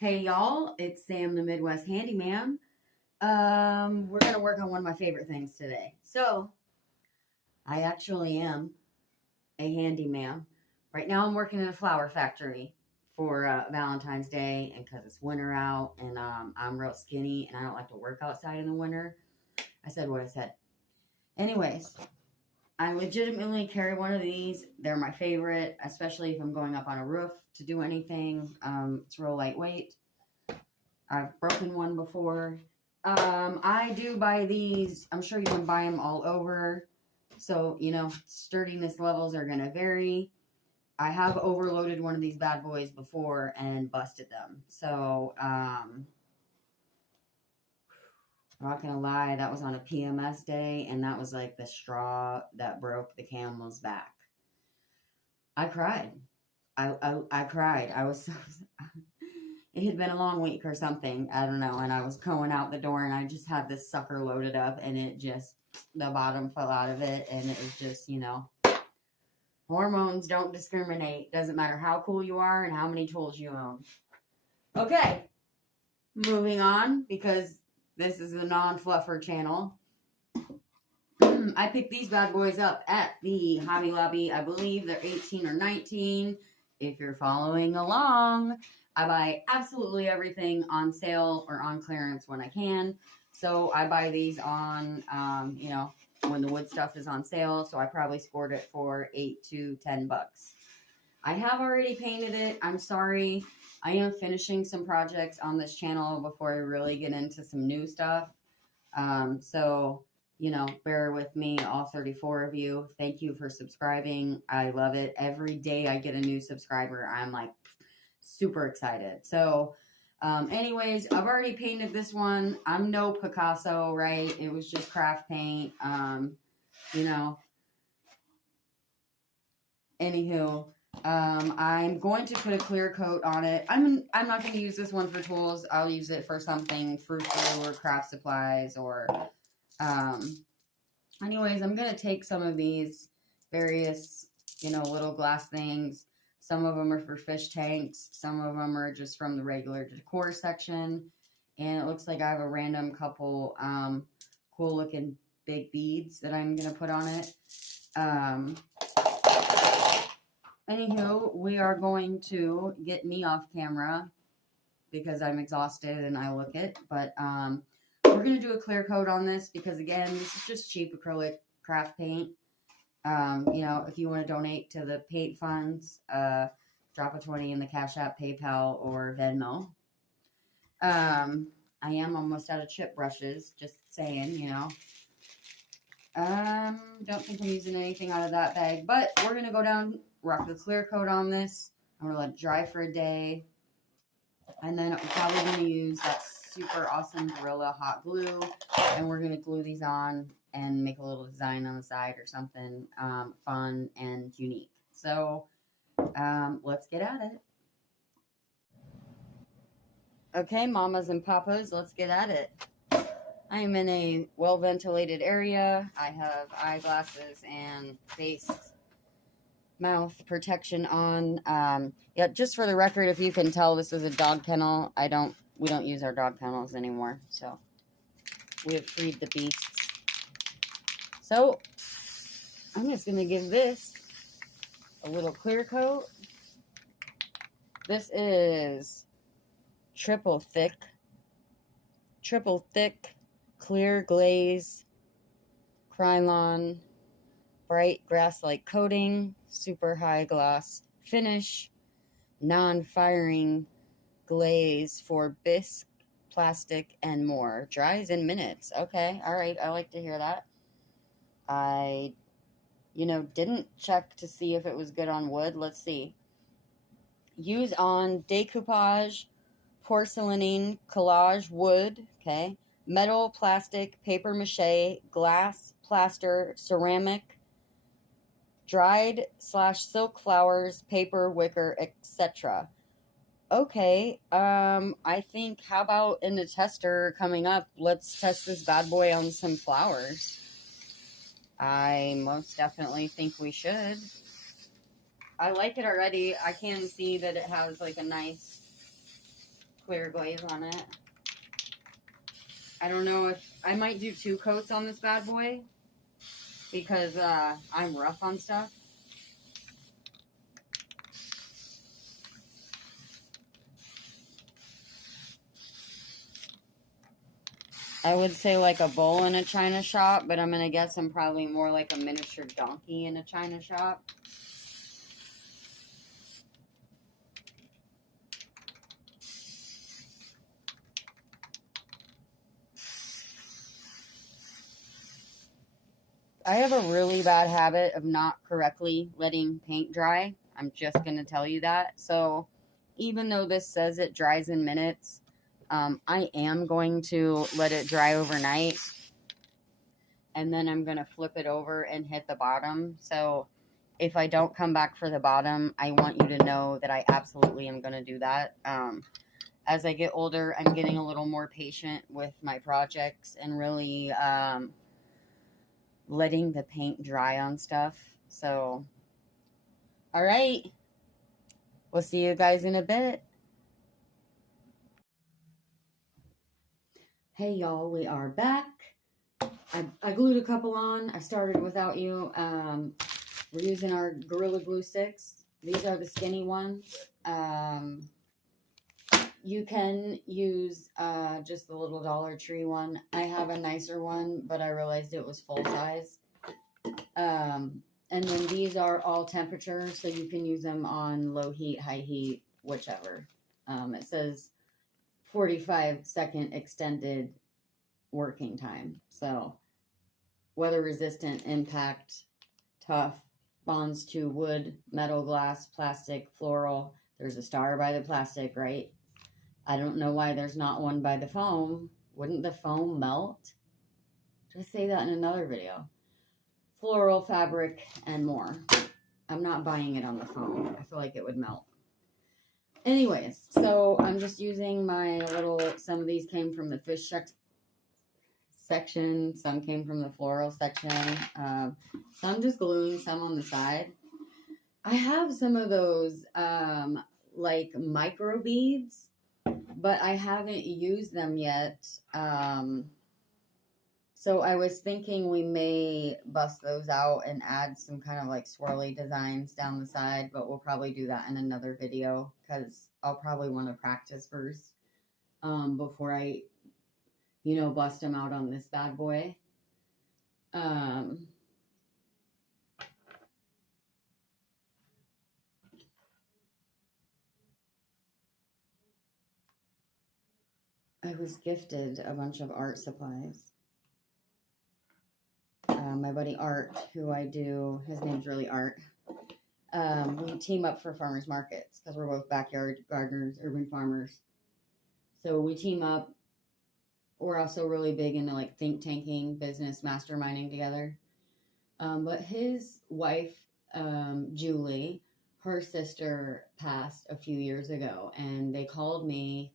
Hey y'all, it's Sam the Midwest Handyman. We're gonna work on one of my favorite things today. So, I actually am a handyman. Right now, I'm working in a flower factory for Valentine's Day, and because it's winter out, and I'm real skinny, and I don't like to work outside in the winter. I said what I said. Anyways, I legitimately carry one of these. They're my favorite, especially if I'm going up on a roof to do anything. It's real lightweight. I've broken one before. I do buy these. I'm sure you can buy them all over. So, sturdiness levels are going to vary. I have overloaded one of these bad boys before and busted them. So, I'm not going to lie, that was on a PMS day, and that was like the straw that broke the camel's back. I cried. I cried. I was so... It had been a long week or something. I don't know. And I was going out the door and I just had this sucker loaded up and the bottom fell out of it. And it was just, hormones don't discriminate. Doesn't matter how cool you are and how many tools you own. Okay. Moving on, because this is a non-fluffer channel. I picked these bad boys up at the Hobby Lobby. I believe they're 18 or 19. If you're following along, I buy absolutely everything on sale or on clearance when I can. So I buy these on, when the wood stuff is on sale. So I probably scored it for $8 to $10. I have already painted it. I'm sorry. I am finishing some projects on this channel before I really get into some new stuff. So, bear with me, all 34 of you. Thank you for subscribing. I love it. Every day I get a new subscriber, I'm like super excited. So, anyways, I've already painted this one. I'm no Picasso, right? It was just craft paint. Anywho, I'm going to put a clear coat on it. I'm not going to use this one for tools. I'll use it for something frou-frou or craft supplies or, anyways, I'm going to take some of these various, little glass things. Some of them are for fish tanks. Some of them are just from the regular decor section. And it looks like I have a random couple cool looking big beads that I'm going to put on it. Anywho, we are going to get me off camera because I'm exhausted and I look it. But we're going to do a clear coat on this because, again, this is just cheap acrylic craft paint. If you want to donate to the paint funds, drop a 20 in the Cash App, PayPal, or Venmo. I am almost out of chip brushes, just saying, don't think I'm using anything out of that bag, but we're going to go down, rock the clear coat on this. I'm going to let it dry for a day. And then I'm probably going to use that super awesome Gorilla hot glue. And we're going to glue these on and make a little design on the side or something fun and unique. So let's get at it. Okay, mamas and papas, let's get at it. I am in a well-ventilated area. I have eyeglasses and face mouth protection on. Yeah, just for the record, if you can tell, this is a dog kennel. We don't use our dog kennels anymore, so we have freed the beasts. So I'm just gonna give this a little clear coat. This is triple thick clear glaze Krylon bright grass-like coating, super high gloss finish, non-firing glaze for bisque, plastic, and more. Dries in minutes. Okay, all right, I like to hear that. I, didn't check to see if it was good on wood. Let's see. Use on decoupage, porcelain, collage, wood, okay, metal, plastic, paper mache, glass, plaster, ceramic, dried/silk flowers, paper, wicker, etc. Okay, I think, how about in the tester coming up, let's test this bad boy on some flowers. I most definitely think we should. I like it already. I can see that it has like a nice clear glaze on it. I don't know if I might do 2 coats on this bad boy because I'm rough on stuff. I would say like a bull in a china shop, but I'm going to guess I'm probably more like a miniature donkey in a china shop. I have a really bad habit of not correctly letting paint dry. I'm just going to tell you that. So even though this says it dries in minutes, I am going to let it dry overnight. And then I'm going to flip it over and hit the bottom. So if I don't come back for the bottom, I want you to know that I absolutely am going to do that. As I get older, I'm getting a little more patient with my projects and really letting the paint dry on stuff. So, all right. We'll see you guys in a bit. Hey, y'all. We are back. I glued a couple on. I started without you. We're using our Gorilla Glue sticks. These are the skinny ones. You can use just the little Dollar Tree one. I have a nicer one, but I realized it was full size. And then these are all temperature, so you can use them on low heat, high heat, whichever. It says 45-second extended working time. So weather resistant, impact, tough, bonds to wood, metal, glass, plastic, floral. There's a star by the plastic, right? I don't know why there's not one by the foam. Wouldn't the foam melt? Did I say that in another video? Floral, fabric, and more. I'm not buying it on the foam. I feel like it would melt. Anyways, so I'm just using my little, some of these came from the fish section, some came from the floral section. So I'm just gluing some on the side. I have some of those like micro beads, but I haven't used them yet. So I was thinking we may bust those out and add some kind of like swirly designs down the side, but we'll probably do that in another video because I'll probably want to practice first before I, bust them out on this bad boy. I was gifted a bunch of art supplies. My buddy Art, who I do, his name's really Art. We team up for farmers markets because we're both backyard gardeners, urban farmers. So we team up. We're also really big into like think tanking, business masterminding together. But his wife, Julie, her sister passed a few years ago, and they called me.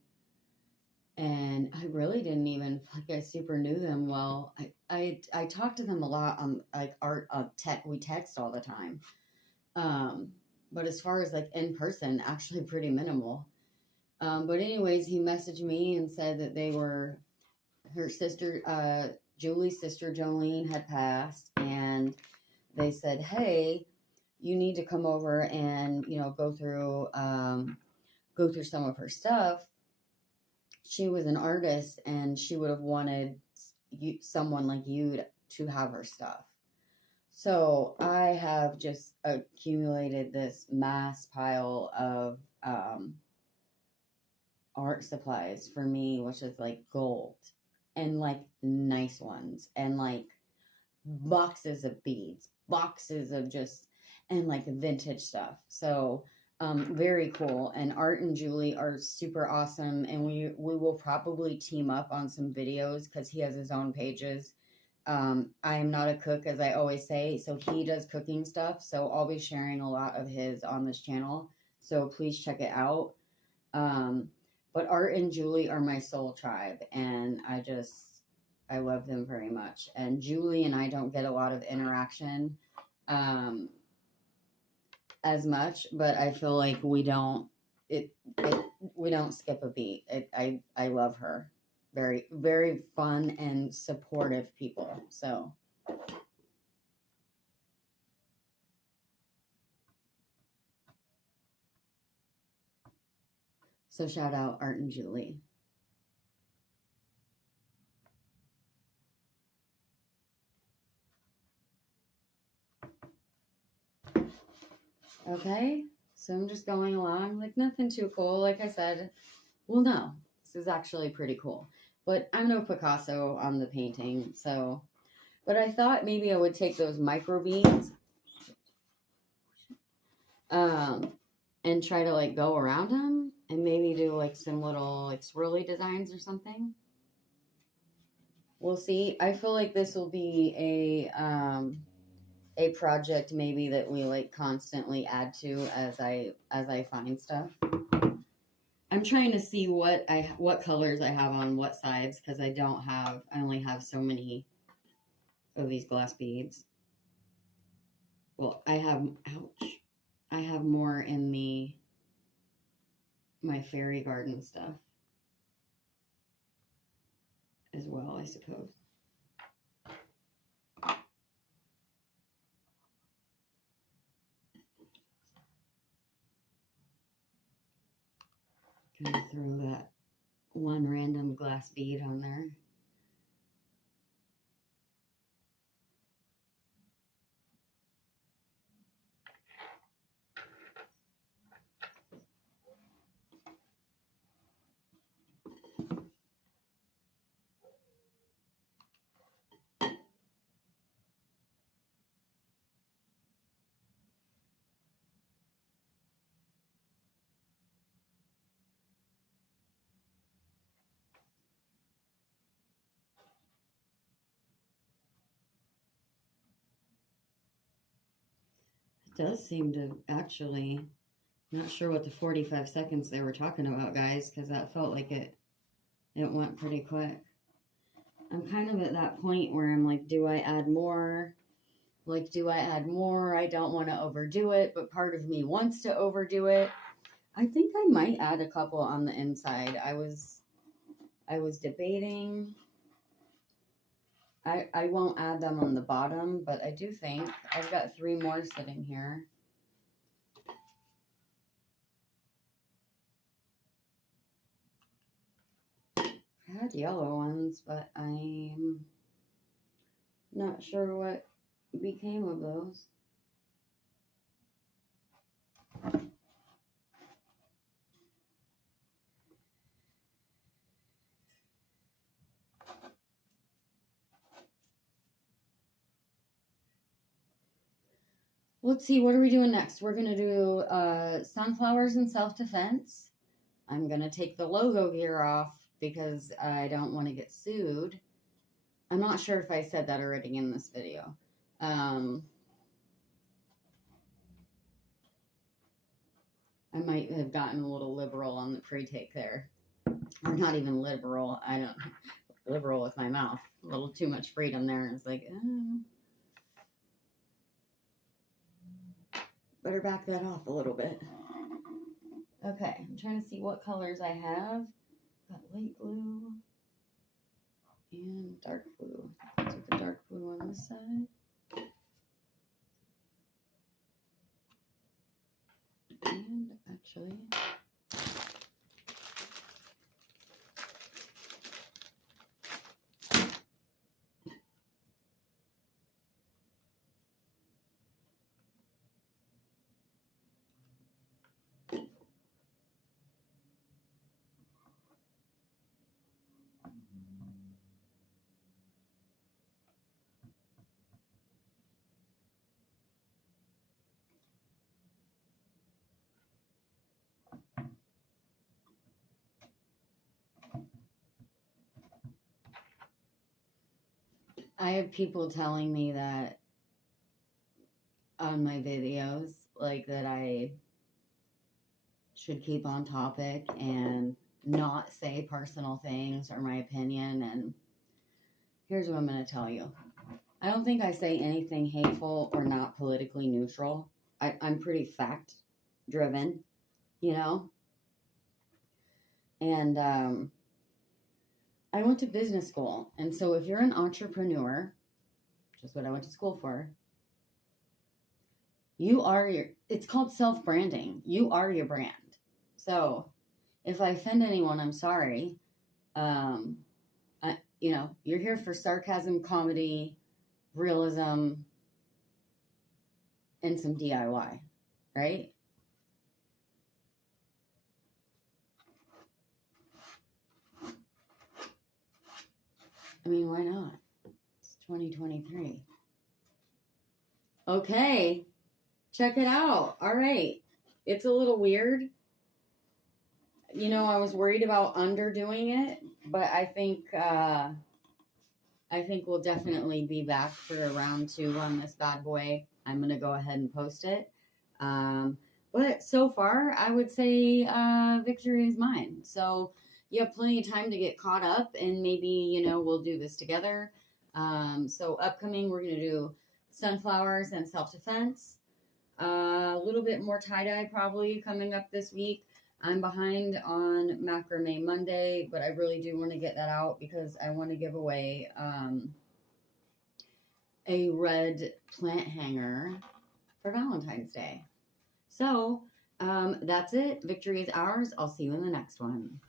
And I really didn't even I super knew them well. I talked to them a lot on like art tech. We text all the time. But as far as like in person, actually pretty minimal. But anyways, he messaged me and said that they were her sister, Julie's sister Jolene had passed, and they said, "Hey, you need to come over and go through some of her stuff." She was an artist, and she would have wanted someone like you to have her stuff. So I have just accumulated this mass pile of art supplies for me, which is like gold and like nice ones and like boxes of beads, boxes of and like vintage stuff. So very cool. And Art and Julie are super awesome, and we will probably team up on some videos because he has his own pages. I am not a cook, as I always say, so he does cooking stuff, so I'll be sharing a lot of his on this channel, so please check it out. But Art and Julie are my soul tribe, and I love them very much. And Julie and I don't get a lot of interaction as much, but I feel like we don't, we don't skip a beat. I love her. Very, very fun and supportive people. So shout out Art and Julie. Okay, so I'm just going along, like nothing too cool. Like I said, well, no, this is actually pretty cool. But I'm no Picasso on the painting, so. But I thought maybe I would take those micro beads and try to like go around them and maybe do like some little like swirly designs or something. We'll see. I feel like this will be a project maybe that we like constantly add to as I find stuff. I'm trying to see what colors I have on what sides because I only have so many of these glass beads. Well, I have more in my fairy garden stuff as well, I suppose. Gonna throw that one random glass bead on there. Does seem to actually, not sure what the 45 seconds they were talking about, guys, because that felt like it went pretty quick. I'm kind of at that point where I'm like, do I add more? Like, do I add more? I don't want to overdo it, but part of me wants to overdo it. I think I might add a couple on the inside. I was debating. I won't add them on the bottom, but I do think I've got 3 more sitting here. I had yellow ones, but I'm not sure what became of those. Let's see, what are we doing next? We're going to do sunflowers and self-defense. I'm going to take the logo gear off because I don't want to get sued. I'm not sure if I said that already in this video. I might have gotten a little liberal on the pre-take there. Or not even liberal. Liberal with my mouth. A little too much freedom there. It's like, oh. Better back that off a little bit. Okay, I'm trying to see what colors I have. Got light blue and dark blue. Let's put the dark blue on this side. And actually, I have people telling me that on my videos, like that I should keep on topic and not say personal things or my opinion. And here's what I'm going to tell you. I don't think I say anything hateful or not politically neutral. I'm pretty fact driven, you know? And I went to business school. And so if you're an entrepreneur, which is what I went to school for, it's called self-branding. You are your brand. So if I offend anyone, I'm sorry. You're here for sarcasm, comedy, realism, and some DIY, right? I mean, why not? It's 2023. Okay, check it out. All right. It's a little weird. I was worried about underdoing it, but I think we'll definitely be back for a round 2 on this bad boy. I'm going to go ahead and post it. But so far, I would say victory is mine. So you have plenty of time to get caught up, and maybe, we'll do this together. So upcoming, we're going to do sunflowers and self-defense. A little bit more tie-dye probably coming up this week. I'm behind on macrame Monday, but I really do want to get that out because I want to give away a red plant hanger for Valentine's Day. So that's it. Victory is ours. I'll see you in the next one.